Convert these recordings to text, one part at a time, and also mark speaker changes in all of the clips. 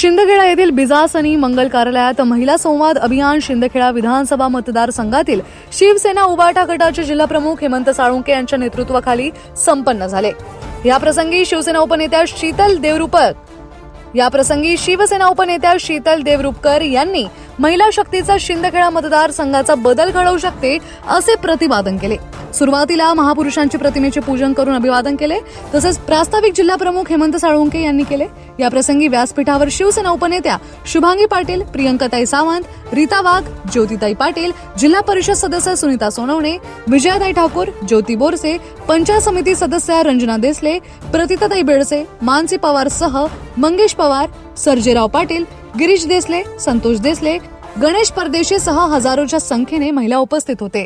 Speaker 1: शिंदखेडा येथील बिजासनी मंगल कार्यालयात महिला संवाद अभियान शिंदखेडा विधानसभा मतदारसंघातील शिवसेना उबाटा गटाचे जिल्हाप्रमुख हेमंत साळुंके यांच्या नेतृत्वाखाली संपन्न झाले. या प्रसंगी शिवसेना उपनेत्या शीतल देवरूपर या प्रसंगी शिवसेना उपनेत्या शीतल देवरुपकर यांनी महिला शक्तीचा शिंदखेडा मतदारसंघाचा बदल घडवू शकते असे प्रतिपादन केले. सुरुवातीला महापुरुषांची प्रतिमेचे पूजन करून अभिवादन केले तसेच प्रास्ताविक जिल्हा प्रमुख हेमंत साळुंके यांनी केले. या प्रसंगी व्यासपीठावर शिवसेना उपनेत्या शुभांगी पाटील प्रियंकाताई सावंत रीता वाघ ज्योतिताई पाटील जिल्हा परिषद सदस्य सुनीता सोनवणे विजयाताई ठाकूर ज्योती बोरसे पंचायत समिती सदस्य रंजना देसले प्रतिताताई बेडसे मानसी पवार सह मंगेश पवार सर्जेराव पाटील गिरीश देसले संतोष देसले गणेश परदेशी सह हजारोच्या संख्येने महिला उपस्थित होते.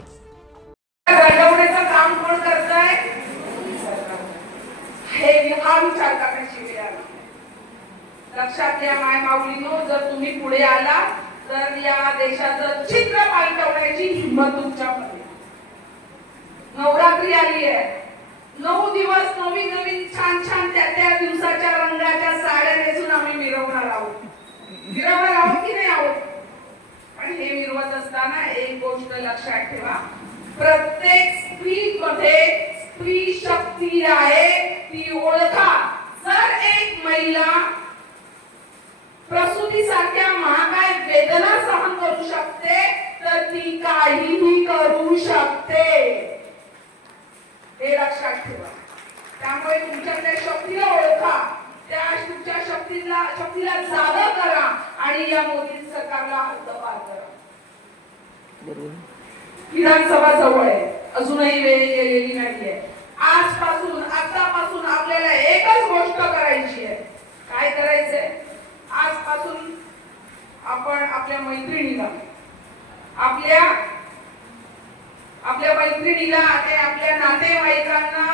Speaker 2: लक्षात घ्या माय माऊलीनो जर तुम्ही पुढे आला तर या देशाचं चित्र पालटवण्याची हिंमत तुमच्यामध्ये. नवरात्री आली आहे नऊ दिवस नवी नवीन लक्षात ठेवा. प्रत्येक स्त्री मध्ये स्त्री शक्ती आहे ती ओळखा. जर एक महिला प्रसूती सारख्या महागाय वेदना सहन करू शकते तर ती काहीही करू शकते. हे लक्षात ठेवा. त्यामुळे तुमच्यातल्या शक्तीला ओळखा. त्या तुमच्या शक्तीला शक्तीला जागा करा आणि या मोदी सरकारला हद्दपार करा. विधानसभा जवळ आहे. अजूनही वेळ गेलेली नाहीये. आजपासून आतापासून आपल्याला एकच गोष्ट करायची आहे. काय करायचंय? आजपासून आपण आपल्या मैत्रिणीला आपल्या आपल्या मैत्रिणीला आणि आपल्या नातेवाईकांना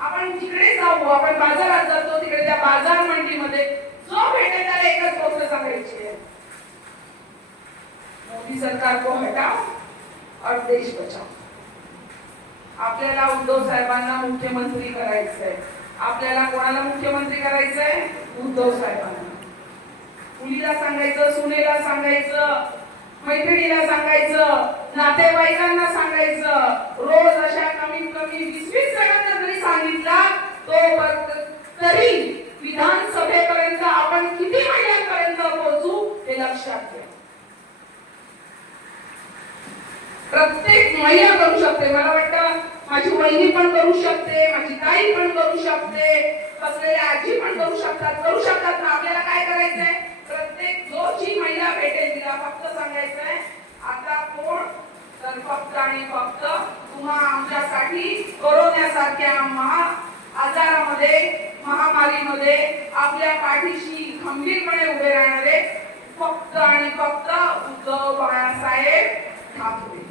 Speaker 2: आपण जिकडे जाऊ आपण बाजारात जातो तिकडे त्या बाजार मंडीमध्ये जो भेटेल त्याला एकच गोष्ट सांगायची आहे मोदी सरकार को हटाओ और देश बचाओ आपल्याला उद्धव साहेबांना मुख्यमंत्री करायचंय. आपल्याला कोणाला मुख्यमंत्री करायचंय? उद्धव साहेबांना. मुलीला सांगायचं सुनेला सांगायचं मैत्रिणीला सांगायचं नातेवाईकांना सांगायचं. रोज अशा कमीत कमी वीस वीस जणांना जरी सांगितला तो तरी विधानसभेपर्यंत आपण किती महिन्यांपर्यंत पोहोचू हे लक्षात घ्या प्रत्येक महिला करू शकते. मला वाटतं माझी वहिनी पण करू शकते माझी ताई पण करू शकते बसलेल्या आजी पण करू शकतात करू शकतात ना. आपल्याला काय करायचंय? प्रत्येक जो जी महिला भेटेल तिला फक्त सांगायचंय आता कोण? तर फक्त आणि फक्त तुम्हा आमच्यासाठी कोरोनासारख्या महा आजारामध्ये महामारीमध्ये आपल्या पाठीशी खंबीरपणे उभे राहणारे फक्त आणि फक्त उद्धव बाळासाहेब ठाकरे.